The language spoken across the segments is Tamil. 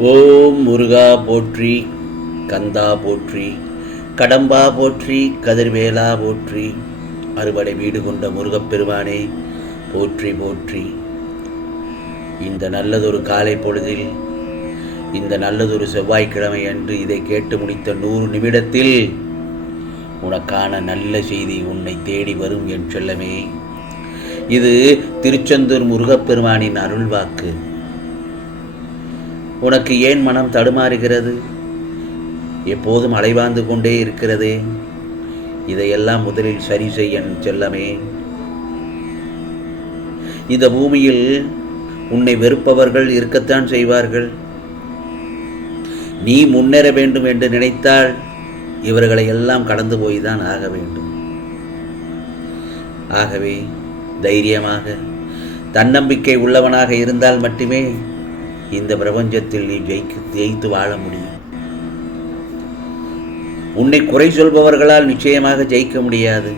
ஓம் முருகா போற்றி, கந்தா போற்றி, கடம்பா போற்றி, கதிர்வேலா போற்றி, அறுபடை வீடு கொண்ட முருகப்பெருமானே போற்றி போற்றி. இந்த நல்லதொரு காலை பொழுதில், இந்த நல்லதொரு செவ்வாய்க்கிழமை அன்று இதை கேட்டு முடித்த 100 நிமிடத்தில் உனக்கான நல்ல செய்தி உன்னை தேடி வரும் என் செல்லமே. இது திருச்செந்தூர் முருகப்பெருமானின் அருள்வாக்கு. உனக்கு ஏன் மனம் தடுமாறுகிறது? எப்போதும் அலைவாந்து கொண்டே இருக்கிறதே. இதையெல்லாம் முதலில் சரி செய்ய செல்லமே. இந்த பூமியில் உன்னை வெறுப்பவர்கள் இருக்கத்தான் செய்வார்கள். நீ முன்னேற வேண்டும் என்று நினைத்தால் இவர்களை எல்லாம் கடந்து போய்தான் ஆக வேண்டும். ஆகவே தைரியமாக தன்னம்பிக்கை உள்ளவனாக இருந்தால் மட்டுமே இந்த பிரபஞ்சத்தில் நீ ஜெயித்து வாழ முடியும். உன்னை குறை சொல்பவர்களால் நிச்சயமாக ஜெயிக்க முடியாது.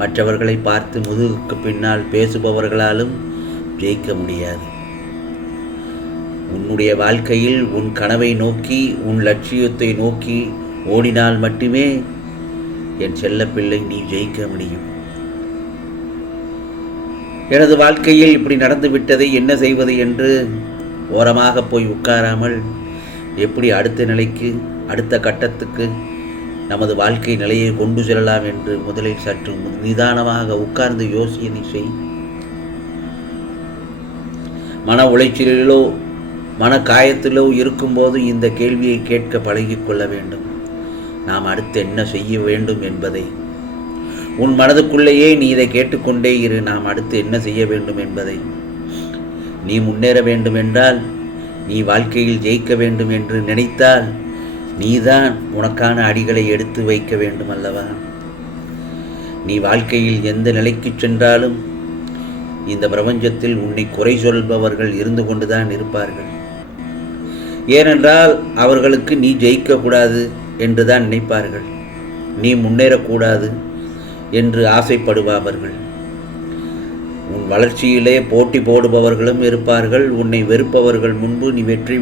மற்றவர்களை பார்த்து முதுகுக்கு பின்னால் பேசுபவர்களாலும் ஜெயிக்க முடியாது. உன்னுடைய வாழ்க்கையில் உன் கனவை நோக்கி, உன் லட்சியத்தை நோக்கி ஓடினால் மட்டுமே என் செல்லப்பிள்ளை நீ ஜெயிக்க முடியும். எனது வாழ்க்கையில் இப்படி நடந்து விட்டதை என்ன செய்வது என்று ஓரமாக போய் உட்காராமல் எப்படி அடுத்த நிலைக்கு, அடுத்த கட்டத்துக்கு நமது வாழ்க்கை நிலையை கொண்டு செல்லலாம் என்று முதலில் சற்று நிதானமாக உட்கார்ந்து யோசனை செய். மன உளைச்சலிலோ மன காயத்திலோ இருக்கும்போது இந்த கேள்வியை கேட்க பழகிக்கொள்ள வேண்டும். நாம் அடுத்து என்ன செய்ய வேண்டும் என்பதை உன் மனதுக்குள்ளேயே நீ இதை கேட்டுக்கொண்டே இரு. நாம் அடுத்து என்ன செய்ய வேண்டும் என்பதை. நீ முன்னேற வேண்டும் என்றால், நீ வாழ்க்கையில் ஜெயிக்க வேண்டும் என்று நினைத்தால், நீதான் உனக்கான அடிகளை எடுத்து வைக்க வேண்டும் அல்லவா? நீ வாழ்க்கையில் எந்த நிலைக்கு சென்றாலும் இந்த பிரபஞ்சத்தில் உன்னை குறை சொல்பவர்கள் இருந்து கொண்டுதான் இருப்பார்கள். ஏனென்றால் அவர்களுக்கு நீ ஜெயிக்கக்கூடாது என்றுதான் நினைப்பார்கள். நீ முன்னேறக்கூடாது என்று ஆசைப்படுபவர்கள். உன் வளர்ச்சியிலே போட்டி போடுபவர்களும் இருப்பார்கள். உன்னை வெறுப்பவர்கள் முன்பு நீ வெற்றி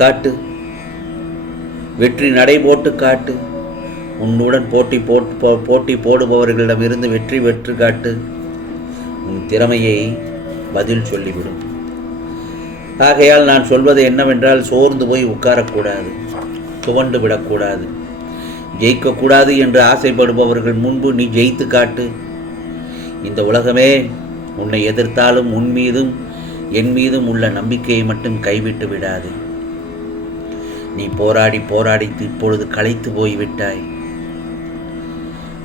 காட்டு, வெற்றி நடை போட்டு காட்டு. உன்னுடன் போட்டி போடுபவர்களிடமிருந்து வெற்றி காட்டு. உன் திறமையை பதில் சொல்லிவிடும். ஆகையால் நான் சொல்வது என்னவென்றால், சோர்ந்து போய் உட்காரக்கூடாது, துவண்டு விடக்கூடாது. ஜெயிக்கக்கூடாது என்று ஆசைப்படுபவர்கள் முன்பு நீ ஜெயித்து காட்டு. இந்த உலகமே உன்னை எதிர்த்தாலும் உன் மீதும் என் மீதும் உள்ள நம்பிக்கையை மட்டும் கைவிட்டு விடாது. நீ போராடி இப்பொழுது களைத்து போய்விட்டாய்.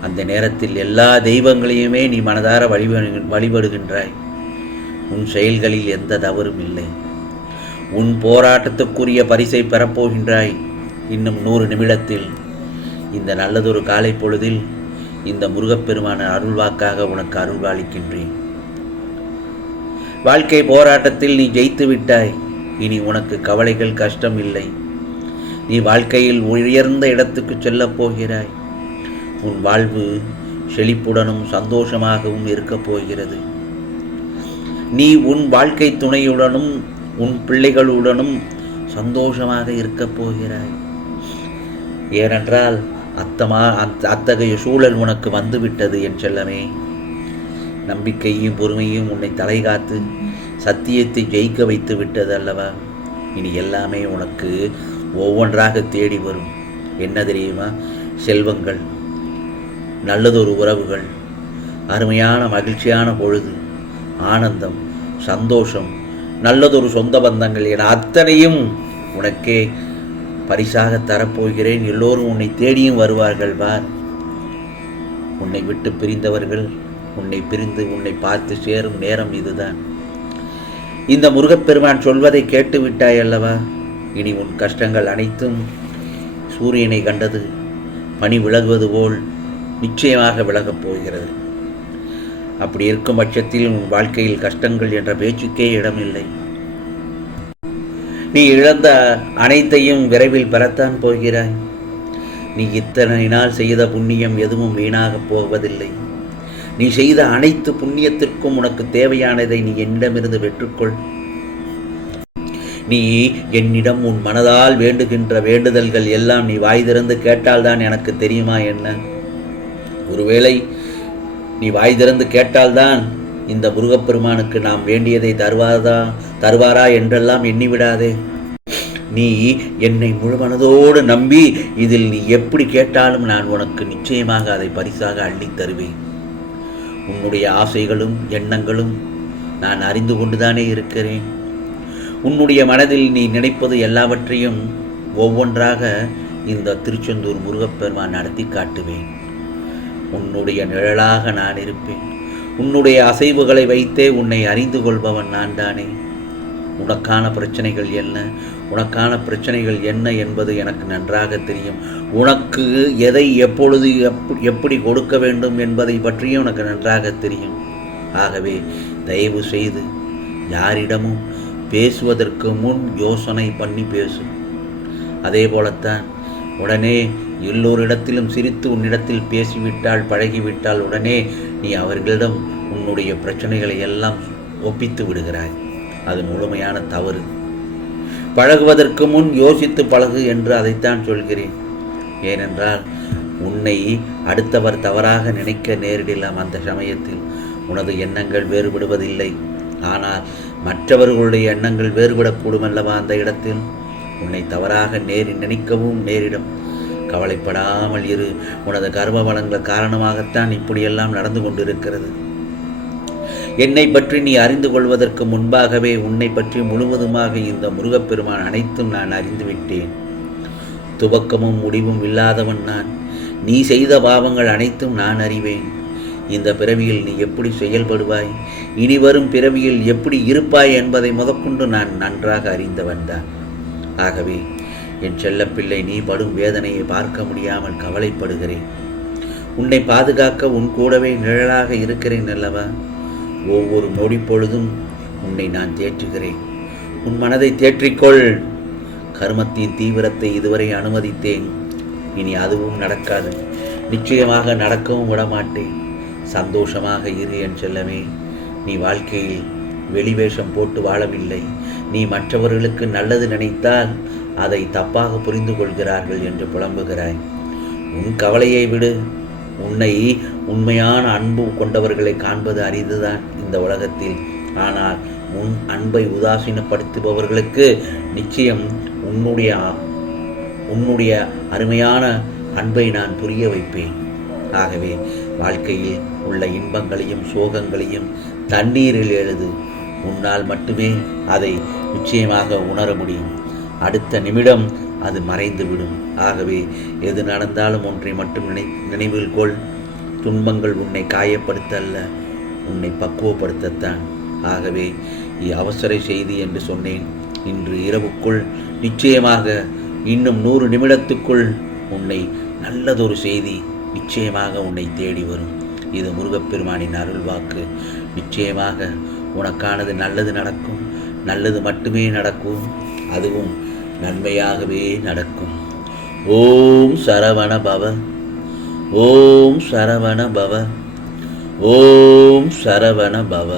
அந்த நேரத்தில் எல்லா தெய்வங்களையுமே நீ மனதார வழிபடுகின்றாய். உன் செயல்களில் எந்த தவறும் இல்லை. உன் போராட்டத்துக்குரிய பரிசை பெறப்போகின்றாய். இன்னும் 100 நிமிடத்தில். இந்த நல்லதொரு காலை பொழுதில் இந்த முருகப்பெருமான அருள்வாக்காக உனக்கு அருள்வாளிக்கின்றேன். வாழ்க்கை போராட்டத்தில் நீ ஜெயித்து விட்டாய். இனி உனக்கு கவலைகள், கஷ்டம் இல்லை. நீ வாழ்க்கையில் உயர்ந்த இடத்துக்கு செல்லப் போகிறாய். உன் வாழ்வு செழிப்புடனும் சந்தோஷமாகவும் இருக்கப் போகிறது. நீ உன் வாழ்க்கை துணையுடனும் உன் பிள்ளைகளுடனும் சந்தோஷமாக இருக்கப் போகிறாய். ஏனென்றால் அத்தகைய சூழல் உனக்கு வந்துவிட்டது என் செல்லமே. நம்பிக்கையும் பொறுமையும் உன்னை தலை காத்து சத்தியத்தை ஜெயிக்க வைத்து விட்டது அல்லவா? இனி எல்லாமே உனக்கு ஒவ்வொன்றாக தேடி வரும். என்ன தெரியுமா? செல்வங்கள், நல்லதொரு உறவுகள், அருமையான மகிழ்ச்சியான பொழுது, ஆனந்தம், சந்தோஷம், நல்லதொரு சொந்த பந்தங்கள் என அத்தனையும் உனக்கே பரிசாக தரப்போகிறேன். எல்லோரும் உன்னை தேடியும் வருவார்கள். பார், உன்னை விட்டு பிரிந்தவர்கள் உன்னை பிரிந்து உன்னை பார்த்து சேரும் நேரம் இதுதான். இந்த முருகப்பெருமான் சொல்வதை கேட்டு விட்டாய் அல்லவா? இனி உன் கஷ்டங்கள் அனைத்தும் சூரியனை கண்டது பனி விலகுவது போல் நிச்சயமாக விலகப் போகிறது. அப்படி இருக்கும் பட்சத்தில் உன் வாழ்க்கையில் கஷ்டங்கள் என்ற பேச்சுக்கே இடமில்லை. நீ இழந்த அனைத்தையும் விரைவில் பெறத்தான் போகிறாய். நீ இத்தனை நாள் செய்த புண்ணியம் எதுவும் வீணாகப் போவதில்லை. நீ செய்த அனைத்து புண்ணியத்திற்கும் உனக்கு தேவையானதை நீ என்னிடமிருந்து பெற்றுக்கொள். நீ என்னிடம் உன் மனதால் வேண்டுகின்ற வேண்டுதல்கள் எல்லாம் நீ வாய் திறந்து கேட்டால்தான் எனக்கு தெரியுமா என்ன? ஒருவேளை நீ வாய் திறந்து கேட்டால்தான் இந்த முருகப்பெருமானுக்கு நாம் வேண்டியதை தருவாரா என்றெல்லாம் எண்ணிவிடாதே. நீ என்னை முழுமனதோடு நம்பி இதில் நீ எப்படி கேட்டாலும் நான் உனக்கு நிச்சயமாக அதை பரிசாக அள்ளித் தருவேன். உன்னுடைய ஆசைகளும் எண்ணங்களும் நான் அறிந்து கொண்டுதானே இருக்கிறேன். உன்னுடைய மனதில் நீ நினைப்பது எல்லாவற்றையும் ஒவ்வொன்றாக இந்த திருச்செந்தூர் முருகப்பெருமான் நடத்தி காட்டுவேன். உன்னுடைய நிழலாக நான் இருப்பேன். உன்னுடைய அசைவுகளை வைத்தே உன்னை அறிந்து கொள்பவன் நான் தானே. உனக்கான பிரச்சனைகள் என்ன என்பது எனக்கு நன்றாக தெரியும். உனக்கு எதை எப்பொழுது எப்படி கொடுக்க வேண்டும் என்பதை பற்றியும் எனக்கு நன்றாக தெரியும். ஆகவே தயவு செய்து யாரிடமும் பேசுவதற்கு முன் யோசனை பண்ணி பேசு. அதே போலத்தான் உடனே எல்லோரிடத்திலும் சிரித்து உன்னிடத்தில் பேசிவிட்டால் பழகிவிட்டால் உடனே நீ அவர்களிடம் உன்னுடைய பிரச்சனைகளை எல்லாம் ஒப்பித்து விடுகிறாய். அது முழுமையான தவறு. பழகுவதற்கு முன் யோசித்து பழகு என்று அதைத்தான் சொல்கிறேன். ஏனென்றால் உன்னை அடுத்தவர் தவறாக நினைக்க நேரிடலாம். அந்த சமயத்தில் உனது எண்ணங்கள் வேறுபடுவதில்லை. ஆனால் மற்றவர்களுடைய எண்ணங்கள் வேறுபடக்கூடும் அல்லவா? அந்த இடத்தில் உன்னை தவறாக நினைக்கவும் நேரிடும். கவலைப்படாமல் இரு. உனது கர்ம பலன்கள் காரணமாகத்தான் இப்படியெல்லாம் நடந்து கொண்டிருக்கிறது. என்னை பற்றி நீ அறிந்து கொள்வதற்கு முன்பாகவே உன்னை பற்றி முழுவதுமாக இந்த முருகப்பெருமான் அனைத்தும் நான் அறிந்துவிட்டேன். துவக்கமும் முடிவும் இல்லாதவன் நான். நீ செய்த பாவங்கள் அனைத்தும் நான் அறிவேன். இந்த பிறவியில் நீ எப்படி செயல்படுவாய், இனி வரும் பிறவியில் எப்படி இருப்பாய் என்பதை முதற்கொண்டு நான் நன்றாக அறிந்தவன்தான். ஆகவே என் செல்லப்பிள்ளை, நீ படும் வேதனையை பார்க்க முடியாமல் கவலைப்படுகிறேன். உன்னை பாதுகாக்க உன் கூடவே நிழலாக இருக்கிறேன் அல்லவா? ஒவ்வொரு நொடி பொழுதும் உன்னை நான் தேற்றுகிறேன். உன் மனதை தேற்றிக்கொள். கர்மத்தின் தீவிரத்தை இதுவரை அனுமதித்தேன். இனி அதுவும் நடக்காது. நிச்சயமாக நடக்கவும் விடமாட்டேன். சந்தோஷமாக இரு என் செல்லமே. நீ வாழ்க்கையில் வெளிவேஷம் போட்டு வாழவில்லை. நீ மற்றவர்களுக்கு நல்லது நினைத்தால் அதை தப்பாக புரிந்து கொள்கிறார்கள் என்று புலம்புகிறாய். உன் கவலையை விடு. உன்னை உண்மையான அன்பு கொண்டவர்களை காண்பது அரிதுதான் இந்த உலகத்தில். ஆனால் உன் அன்பை உதாசீனப்படுத்துபவர்களுக்கு நிச்சயம் உன்னுடைய அருமையான அன்பை நான் புரிய வைப்பேன். ஆகவே வாழ்க்கையில் உள்ள இன்பங்களையும் சோகங்களையும் தண்ணீரில் எழுது. உன்னால் மட்டுமே அதை நிச்சயமாக உணர முடியும். அடுத்த நிமிடம் அது மறைந்துவிடும். ஆகவே எது நடந்தாலும் ஒன்றை மட்டும் நினைவில் கொள். துன்பங்கள் உன்னை காயப்படுத்த அல்ல, உன்னை பக்குவப்படுத்தத்தான். ஆகவே அவசர செய்தி என்று சொன்னேன். இன்று இரவுக்குள் நிச்சயமாக இன்னும் 100 நிமிடத்துக்குள் உன்னை நல்லதொரு செய்தி நிச்சயமாக உன்னை தேடி வரும். இது முருகப்பெருமானின் அருள்வாக்கு. நிச்சயமாக உனக்கானது நல்லது நடக்கும். நல்லது மட்டுமே நடக்கும். அதுவும் நன்மையாகவே நடக்கும். ஓம் சரவண பவ. ஓம் சரவண பவ. ஓம் சரவண பவ.